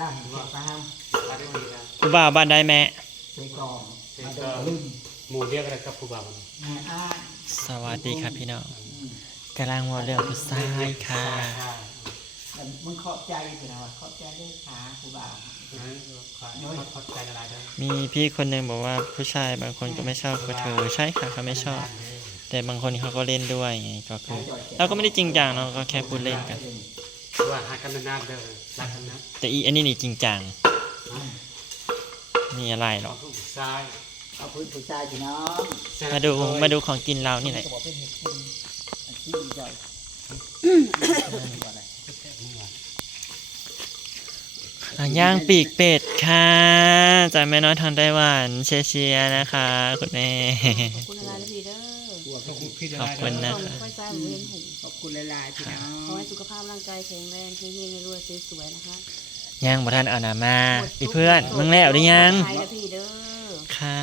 ล่างหัวปลามาได้ดีนะกูบ่าวบ้านได้แม่ใส่กรองมาเดินลืมหมู่เรียกอะไรกับครูบามันแม่อ้ายสวัสดีครับพี่น้องกำลังวอเรื่องผู้ชายค่ะแต่มึงขอบใจสินะว่าขอบใจด้วยขาครูบ่าวน้อยขอบใจละลายได้มีพี่คนหนึ่งบอกว่าผู้ชายบางคนก็ไม่ชอบกูเธอใช่ค่ะเขาไม่ชอบ แต่บางคนเขาก็เล่นด้วยไงก็คือเราก็ไม่ได้จริงจังเนาะก็แค่พูดเล่นกัน ว่าหากันนานๆเด้อรักกันนะแต่อีอันนี้นี่จริงจังมีอะไรหรอกผู้ชายเอาพื้นผู้ชายพี่น้องมาดูมาดูของกินเรานี่แหละ จะบอกเป็นเห็ดคุณอาชีพย่อยอะไร อะย่างปีกเป็ดค่ะจากแม่น้อยทางไต้หวันเชียร์เชียร์นะคะ คุณแม่ ขอบคุณอะไรนะพี่เด้อตัวขอบคุณพี่ขอบคุณนะส่งค่อยซ้ายหมูเห็นหุ่นขอบคุณหลายๆพี่น้องขอให้สุขภาพร่างกายแข็งแรงเฮงๆรวยๆสวยๆนะคะย่างบ่ทันเอาหนามาอีเพื่อนมึงแล้วหรือยังใครนะพี่เด้อค่ะ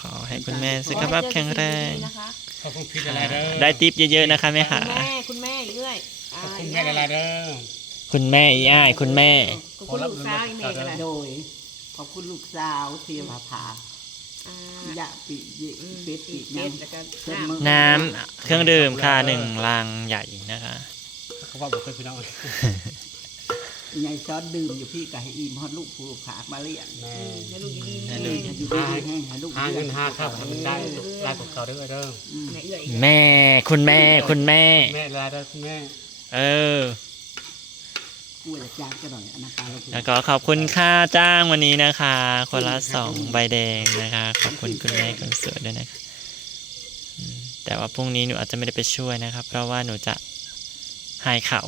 ขอให้คุณแม่สุขภาพแข็งแรงนะคะขอบคุณพี่ละลายเด้อได้ติปเยอะๆนะคะแม่คุค่ะณแม่คุณแม่อีกเรื่อยขอบคุณแม่ละลายเด้อ คุณแม่อีอ้ายคุณแม่ ขอบคุณลูกสาวอีเมย์กันแหละโดย ขอบคุณลูกสาวเทียมผาอ่าๆยะปิเยอืมเป็ดปีอีกกเม็ดน้ำแล้วก็เพิ่มน้ำมือน้ำเครื่องดื่มค่ะหนึ่งลังใหญ่นะคะ เขาบอกบอกเคยพี่น้องยังไงซอสดื่มอยู่พี่กับให้อิ่มฮอดลูกผู้ผากมาเลี้ยงแม่อืมให้ลูกดีๆให้แม่ลูกอยู่ดีแห้งให้ลูกหาเงินหาข้าวให้มันได้ลายของเขาเด้อเด้ออืมแม่เอื้อยอีกแม่ คุณแม่ คุณแม่ แม่ละลายเด้อคุณแม่ เออ กูจะจ้างกันหน่อยอันนั้นปลาเราแล้วก็ขอบคุณค่าจ้างวันนี้นะคะ คนละสองใบแดงนะคะ ขอบคุณคุณแม่คนสวยด้วยนะคะอืมแต่ว่าพรุ่งนี้หนูอาจจะไม่ได้ไปช่วยนะครับ เพราะว่าหนูจะหายเขา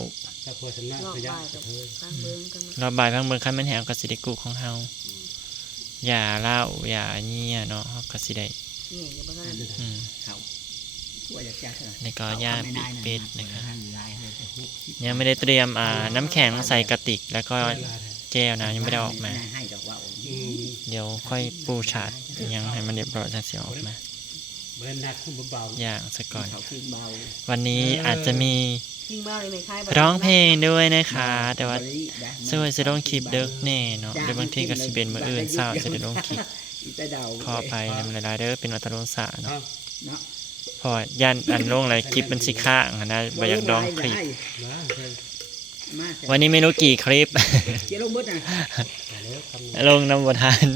จะพัวชนะรอบพยาบ่ายกับเธอข้างเบิ้งกันมาเราบ่ายพังเบิงคันแมันแหวกับสิได้กูของเฮาอย่าเล่าอย่าเงียเนาะก็สิได้นี่เดี๋ยวบ้านนั้นอืมเขากูจะจ้างกั นหน่อยนี่ก็ย่างปีกเป็ดนะครับให้ลายเลยแต่หกสิบยังไม่ได้เตรียมอ่าน้ำแข็งใส่กระติก แล้วก็แก้วนะยังไม่ได้ออกมาให้ดอกว่าอืมเดี๋ยวค่อยปูฉาดยังให้มันเรียบร้อยจะเสียออกมาเบิ้ลนัดคุณเบาอย่างซะก่อนเขาขึ้นเบาวันนี้อาจจะมียิงบ้าเลยไม่คล้ายร้องเพลงด้วยนะคะ แต่ว่าช่วยจะต้องคลิปเด็กแน่เนาะหรือบางทีก็สิเป็นมืออื่นเศร้าจะได้ลงคลิปอีแต่เดาขอไปในหลายๆเด้อเป็นวัตลงสาๆเนาะ เนาะเนาะเพอยันอันลงอะไรคลิปมันสิค้างอะนะบ่อยากดองคลิปนะเธอมาวันนี้ไม่รู้กี่คลิปเจ้าลงมืดนะแต่แล้วกำลงน้ำบทาน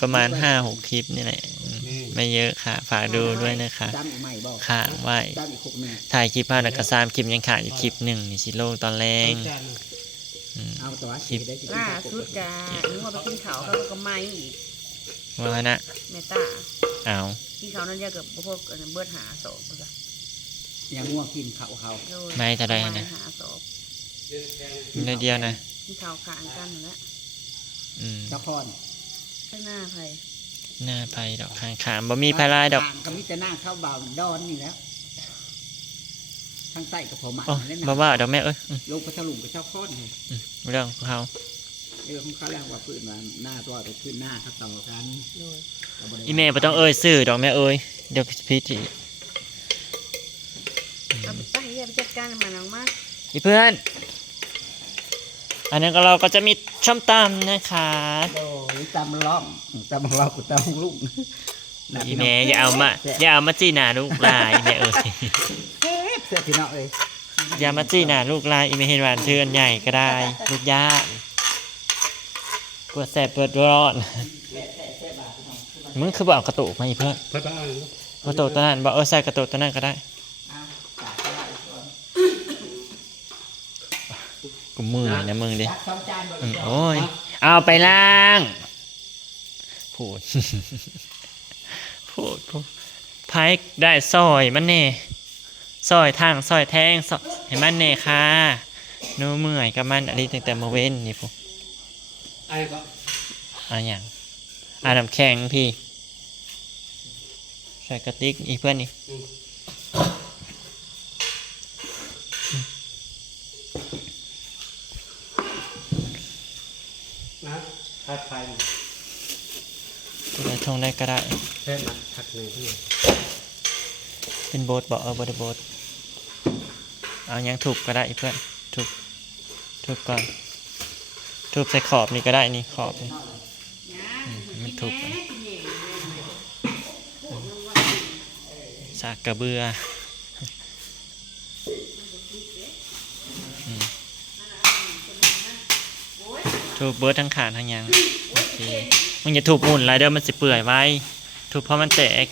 ประมาณห้าหกคลิปนี่แหละอืมไม่เยอะค่ะ ฝากดูด้วยนะคะจำอีกใหม่บอกค้างไว้จำอีกหกหนึ่งถ่ายคลิปภาพแล้วก็สามคลิปยังขาดอยู่คลิปหนึ่งนี่สิโลงตอนแรกอืมเอาตัวคลิปได้สิล่าสุดกานึกว่าไปกินเขาเขาก็ไม่อีก ว่านะแม่ตาเอากินเขานั่นเยอะกับพวกเบิดหาศพก็ยังง่วงกินเขาเขาไม่จะได้นะหาศพนิดเดียวนะกินเขาขางกันนั่นแหละอืมเจ้าคอนข้างหน้าใครหน้าไปดอกข้างขามบ่มีพายลายดอกก็มีแต่หน้าเข้าเบาดอนนี่แล้วทางใต้กับผมอะโอ้เล่นบ่ว่าดอกแม่เอ้ยอืมลงไปถลุงกับเจ้าคอนเลยอืมเรื่องของเขา เออของเขาแรงว่าพื้นมาหน้าตัวไปพื้นหน้าเขาต่อกันโดยเราบ่ได้อีเมลบ่ต้องเอ่ยสื่อดอกแม่เอ้ยเดี๋ยวพิธีเอาไปตั้งเยี่ยไปจัดการมันออกมาอีเพื่อน อันนั้นก็เราก็จะมีช่อมตำนะคะ โอ้ยตำล่องตำล่องกับตำลุงอีเมลอย่าเอามาอย่าเอามาจี้หน้าลูกลายอีเมลเอ้ยเอ๊ะเสื้อพี่น้องเอ้ยอย่ามาจี้หน้าลูกลายอีเมลเห็นหวานเทือนใหญ่ก็ได้ ลูกย่า นปวดแสบปวดร้อนมึงคือบอกกระตุกมาอีเพื่อนเพื่อนบ้านกระตุกตัวนั้นบอกเออใส่กระตุกตัวนั้นก็ได้กูมือนะมึงดิจัดสองจานบ่อืมได้โอ้ยเอาไปล้างพูดพูดพูดไพ่ได้ซอยมันเน่ซอยทางซอยแทงซอยให้มันเน่ค่ะนูเมื่อยกับมันอะไรตั้งแต่มื่อเว้นนี่พวก ไอ้ก็อะอย่างอ่าน้ำแข็งพี่ ใส่กระติกอีเพื่อนนี่นะทัดไทยตัวไหนทงได้ก็ได้เพื่อนมาทักหนึ่งที่เป็นโบสบอกเออบไดโบสเอายังถูกก็ได้เพื่อนถูกถูกก่อน ถูกใส่ขอบนี่ก็ได้นี่ขอบนี่มันถูกก่อนสากกระเบืออืมถูเบิร์ดทั้งขาทั้งยังโอเคมึงอย่าถูกหมุนไรเด้อมันสิเปื่อยไว้ถูกเพราะมันแตก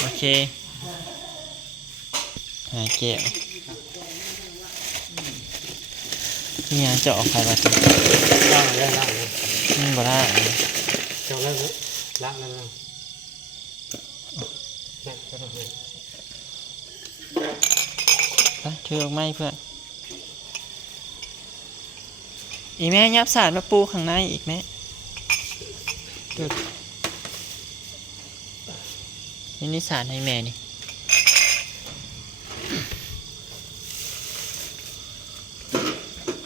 โอเคหาแก้ว นี่ยังจะออกไปว่าสิล่างแล้ล่างแล้วอืมบ่ได้เจ้าแล้วล่างแล้วล่างนั่นก็ต้อไปถือออกไม้เพื่อนอีแม่ยับสารมาปูข้างในอีกแม่ดูนี่นี่สารให้แม่นี่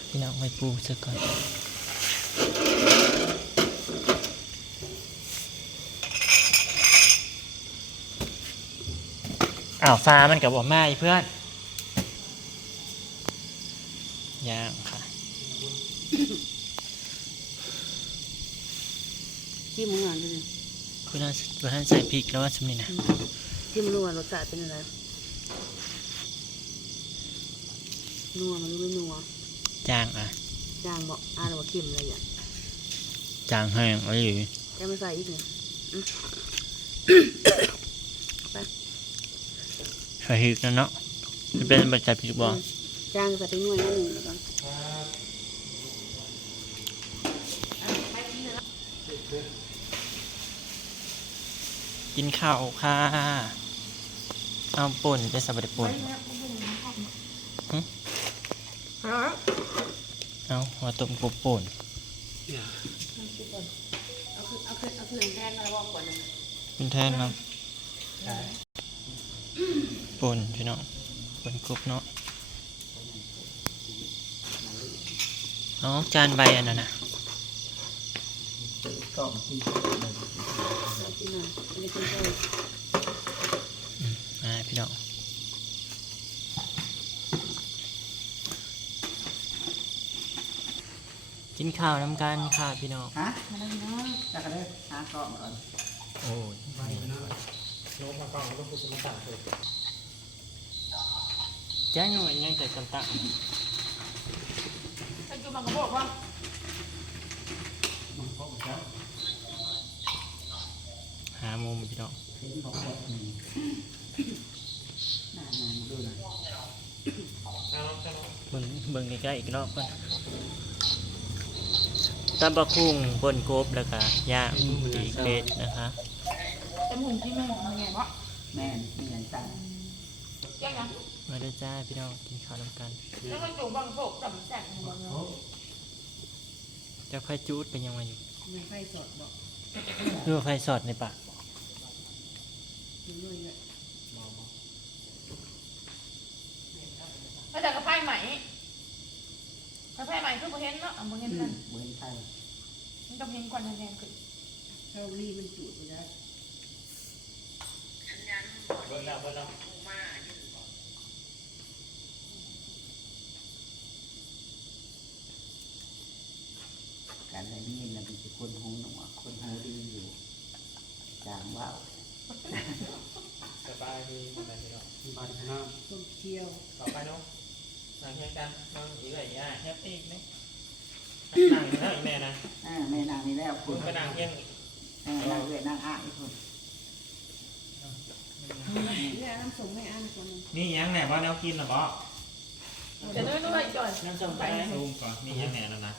พี่น้อง ไปปูซะก่อนอ้าวฟ้ามันกับบอกมาอีเพื่อนย่างค่ะจิ้มมึงอะดูดิคุณท่านคุณท่านใส่พริกแล้วว่าสมนี่นะจิ้มนัวรสชาติเป็นอะไรนัวมันไม่นัว จางอะจางบอกอ่านว่าเค็มอะไรอย่างจางแห้งอะไรอยู่แกไม่ใส่อีกเนี่ยใส่พริกแล้วเนาะมันเป็นบรรจัยพริกบ่จางใส่ไปหน่วยนิดหนึ่งแล้วกันกินข้าวค่ะ เอาป่นจะสับปะรดป่น เอาหัวต้มกบป่นเนี่ยเอาขึ้นเอาขึ้นเอาขึ้นแทนแล้วบอกก่อนนะเป็นแทนเนาะใช่ป่นพี่น้องป่นกบเนาะเนาะจานใบอันนั้นนะกล่องที่เอากินหน่อยอันนี้กินเลยมาพี่น้อง กินข้าวน้ำกันค่ะพี่น้อง ฮะจักรเลยหากล่องก่อนโอ้ยไปนะโน้มมากล้องต้องพูดสมตัดเลยแจ้งยังไงยังแต่กันตั้งไอ้จุ๊บมันก็บอกว่ามันก็จะหามุมพี่น้องเห็นบอกว่าหนึ่งหน้าหนางดูหน่อยเอาเอาเบิ่งเบิ่งใกล้ๆอีกรอบก่อน ตำบะคุ้งบนกบแล้วก็ย่างตีเกล็ดนะคะจมูกที่แม่มันไงวะแม่นมีอย่างต่างแย่ยังมาด้วยจ้าพี่น้องกินข้าวน้ำกันแล้วมันจุ๊บบังโปกต่ำแสกมันเนาะเจ้าไฟจูดเป็นยังไงอยู่ไม่ไฟสดบอกเรือว่าไฟสอดในปากกินด้วยเลยมาจากกระไพ่ไหม กระไพ่ไหมคือโบเห็นเนาะอะโบเห็นอืนั่มนเหมือนไทยมันต้องเห็นก่อนแดงๆขึ้นเกาหลีมันจุดไปแล้วเบิร์ดแล้วเบิร์ดแล้วการในนี้นะเป็นคนหูหนวกคนหูดีอยู่จางว่าวสบายดีอะไรพี่น้องบานข้างหน้าต้มเคี่ยวต่อไปน้อง นั่งเฮียกันนั่งอีกเลยย่าแฮปปี้ไหมนั่งอยู่แล้วแม่นะอ่าแม่นางนี่แล้วคุคุณณก็นั่งเฮียงเออนางเวยนางอ้ายคุณเนี่ยน้ำส้มไม่อ่านคนนึงนี่ยังแหนว่าแนวกินหรอปะจะด้วยด้วยจ่อยน้ำส้มไปซูมก่อนนี่ยังแหน่แล้วนะ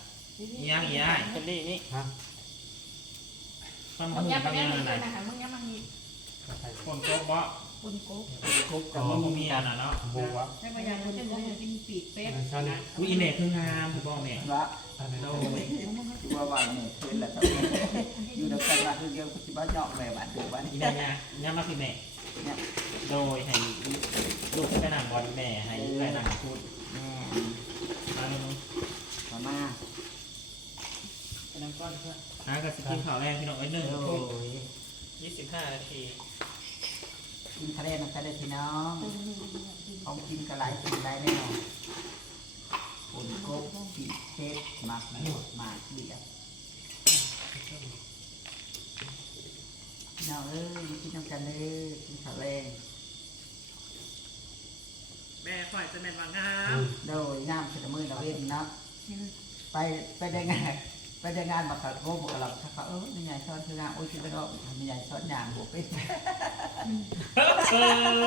นี่ยังอีย่าเป็นนี่นี่ฮะมันมึงยังมัมันนยัยังงไงมีนะอาหารมึงยังมันมีคนโต๊ะ บ่บุญกุ๊กคุกแต่กับว่ามึบ่งมีอันน่ะเนาะโบวะให้พยายามคนนึงกินปีกเป็ดใช่เนี่ยอุ้ยอีแม่คืองามคือบ่แม่ว่าอะไรโตคือว่าวันเนี่ยคืนแล้วก็อยู่ในกันว่าคือเดียวก็สิบ้าเหยาะแม่บ้านเดียวบ้านอีนี้แม่เนี่ยเนี่ยมาคือแม่เนี่ยโดยให้ลูกไปนั่งบอลแม่ให้ไปนั่งพูดแม่มาเลยนู้นมามาไปนั่งก้อนเพื่อนอะก็สกินข่าวแรกพี่น้องไว้หนึ่งทุ่มยี่สิบห้านาที กินทะเลมาทะเลพี่น้องกินของกินกระไรกินไรแน่นอนผลกบปีกเทศหมักหมวดหมากเบียดพี่น้องเอ้ยกินน้ำกันเลยกินข้าวแรงแม่ข่อยจะเป็นว่างามโดยน้ำเสนมือเราเองเนาะไปไปได้งาน ไปได้งานมาขัดโก้บอกเราถ้าเขาเออไม่ใหญ่ซ้อนคืองานโอ้ยคิดว่าทำไม่ใหญ่ซ้อนยางบวกไปเอ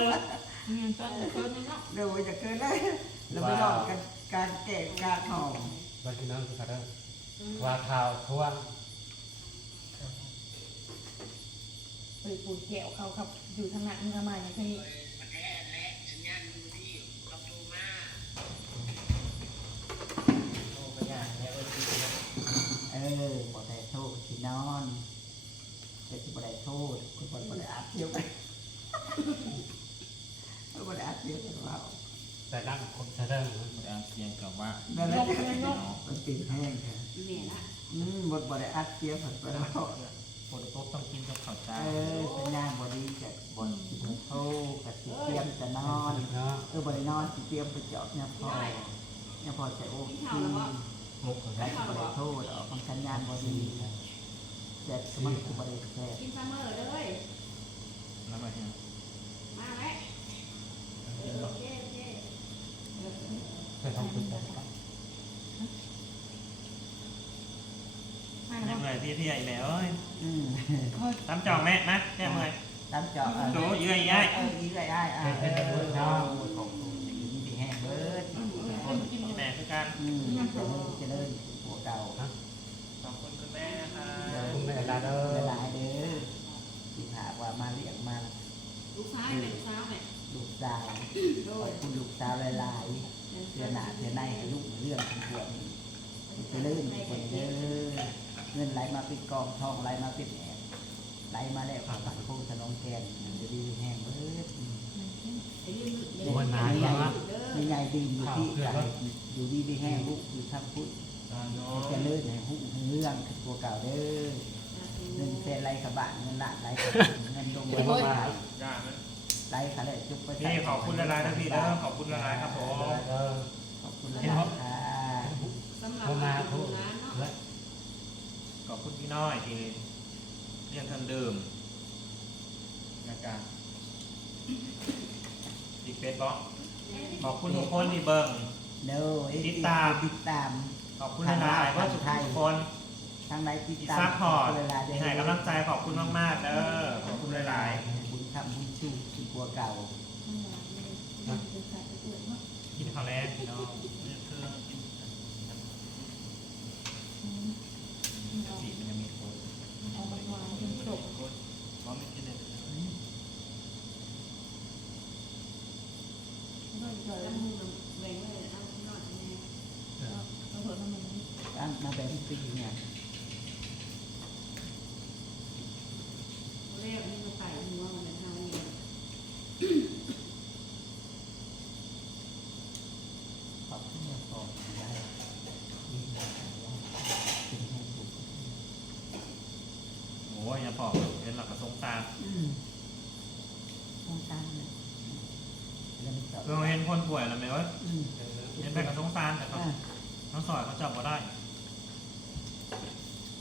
อเงินต้นเกินเนาะโดยจะเกินเลยเราไม่รอดกันการแก่การหอมบางทีน้องคือการว่าข่าวทั่วไปปูแก้วเขาครับอยู่ทางนั้นเมื่อมาอย่างนี้ เออบ่ได้โทษที่นอนแต่ที่บ่ได้โทษคุณบ่บ่ได้อัดเดียวไปบ่ได้อัดเดียวกันว่าแต่นั่งคมเสด็จเสียงกับว่านั่นแหละมันติดแห้งค่ะแม่ละอืมบดบ่ได้อัดเสียผัดไปแล้วฝนตกต้องกินกับข้าวเอจ้าอสัญญาณบ่ดีกับบนสิบโทกับสิเตรียมจะนอนเนาะเออบ่ได้นอนสิเตรียมไปเจาะเนี่ยพอเนี่ยพอใส่โอ้ที่ มุกได้บ่ได้โทษออกของสัญญาณบ่ดีแต่มันคือบ่ได้แท้กินซัมเมอร์เลยแล้วมาเนี่ยมาแล้วโอเคโอเคแต่ต้องคุยกันมาแม่แล้วเมื่อยพี่พี่ใหญ่แล้วเอ้มตามจองแม่นะแม่เมื่อยตามจาะโตเยื่อยย้ายเออยื้อยอ้า กันอืมจะเลิกจะเลิกหัวเก่าขอบคุณคุณแม่นะคะคุณแม่ลาเด้เวอลาเด้อที่หากว่ามาเรียกมาลูกชายแม่ลูกสาวแม่ลูกสาวโดขอยบคุณลูกสาวหลายๆเดือนหน้าเดือนในให้ลูกเรื่องของพวกนี้จะเลื่อนคนเด้อเงินไหลมาเป็นกองทองไหลมาเป็นแอบไหลมาแล้วผ่าปันโค้งสนองแกนจะดีแห้งเบิดไอ้ยืนโอ้ยนานแล้วมีใหญ่ดีอยู่ที่ อยู่ดีดีแห้งลูกอยู่ทางพุทธจะเลื่อนให้หุ้เรื่องคือตัวเก่าเด้อเงินเศษไหลกระบะเงินละไหลกระบะเงินลงมาไหลจ้าไหลขาเลยจุกไปพี่ขอบคุณละลายนะพี่เด้อขอบคุณละลายครับผมเด้อขอบคุณละลายค่ะสำหรับเข้ามาการทุกทำงานเนาะและขอบคุณพี่น้อยที่เรียกทันดื่มนะครับอีกเฟซบอกขอบคุณทุกคนที่เบิ่ง เด้อติดตาม ติดตาม ขอบคุณหลายๆว่าทุกคนทางไหนติดที่ตามซัพพอร์ตเวลาเด้ที่ให้กำลังใจขอบคุณมากๆเด้อขอบคุณหลายบุญคำบุญชูที่กลัวเก่าๆกินข้าวแรกพี่น้องนี่คือกินสีมันยังมีโค้ดเอามาวางเป็นศพเพราะไม่กินเลยแล้วมึงแบ่งไว้เตั้งมาแบบปีเนี่ยแรกนี่มันไต่หัวมันเป็นทางนี้ขอบคุณเนี่ยพอได้ดีนะเป็นแห่งบุญโอ้ยอย่าพอกเป็นหลักกระทรงตาอืมต้องตามเลยแล้วมันจะเราเห็นคนป่วยแล้วไหมว่าอืมเห็นแต่กระทรงตาแต่เขา อะทั้งซอยเขาจับมาได้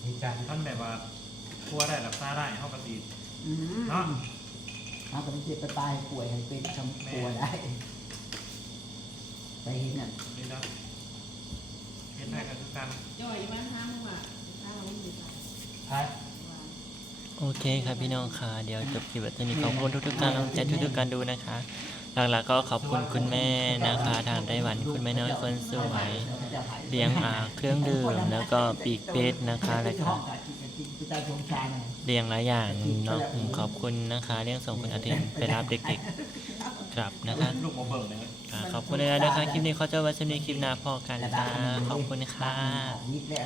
มีการท่านแบบว่าทั่วได้รักษาได้เข้ากระตีอืมเนาะเอาไปเจ็บไปตายป่วยให้เป็นคำป่วยได้ไปเห็นอะนี่นะเห็นได้กันทุกการจ่อยบ้านทางมึงอะถ้าเราไม่มีใจใช่โอเคครับพี่น้องค่ะ เดี๋ยวจบคลิปแบบนี้ขอบคุณทุกๆการลงใจทุกๆการดูนะคะ หลักๆก็ขอบคุณคุณแม่นะคะทางไต้หวันคุณแม่น้อยคนสวยเลี้ยงอาเครื่องดื่มแล้วก็ปีกเป็ดนะคะแล้วก็เลี้ยงหลายอย่างเนาะขอบคุณนะคะเลี้ยงส่งคุณอาทิตย์ไปรับเด็กๆกลับนะคะลูกมาเบิ่งเลยขอบคุณเลยนะคะคลิปนี้เขาจะไว้สำหรับคลิปหน้าพอกันค่ะขอบคุณค่ะ